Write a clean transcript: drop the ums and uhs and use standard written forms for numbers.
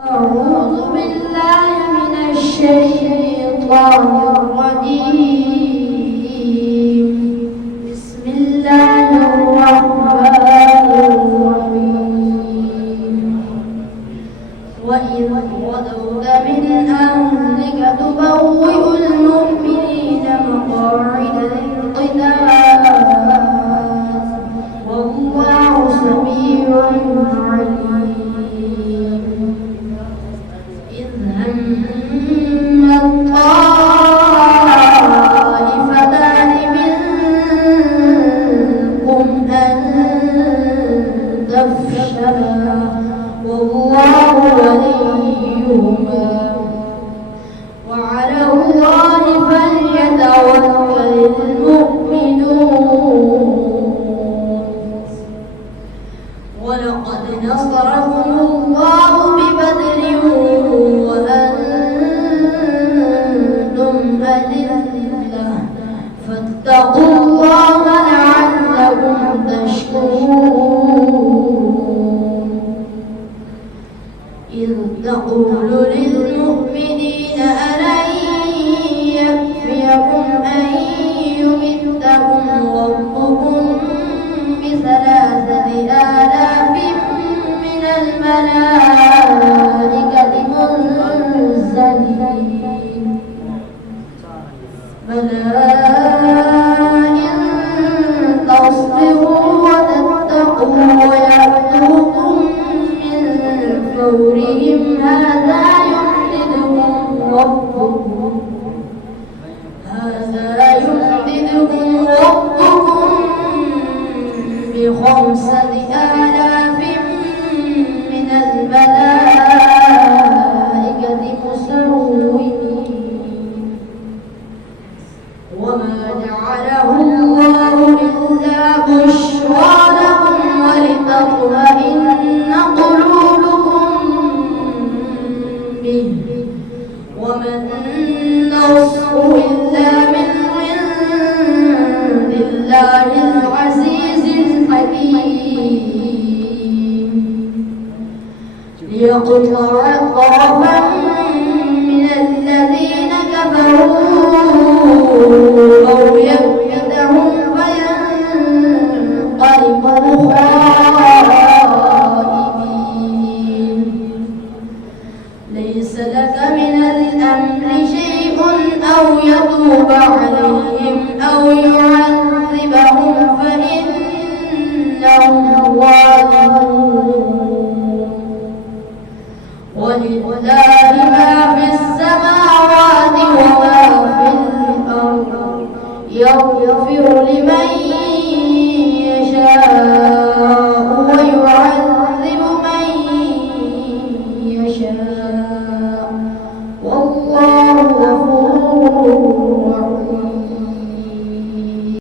أعوذ بالله من الشيطان الرجيم. بسم الله الرحمن الرحيم. وإذ غدوت من أهلك تبوئ المؤمنين مقاعد للقتال والله سميع عليم. إذ هم الطائفتان منكم أن تفشلا والله وليهما وعلى الله فليتوكل المؤمنون. ولقد نصركم الله ببدر وأنتم أذلة فاتقوا الله لعلكم تشكرون. إذ تقول للمؤمنين ألن يكفيكم أن يمدكم ربكم ب3,000 من الملائكة منزلين بلى إن تصبروا وتتقوا ويأتوكم من فورهم هذا يمددكم ربكم ب5,000 من الملائكة مسومين. وما جعله الله إلا بشرى لكم ولتطمئن قلوبكم به وما النصر إلا من عند الله العزيز الحكيم. ليقطع طرفا من الذين كفروا أو يكبتهم فينقلبوا خائبين. ليس لك من الأمر شيء أو يتوب عليهم أو يعذبهم فإنهم ظالمون. ولله ما في السماوات وما في الأرض يغفر لمن يشاء ويعذب من يشاء والله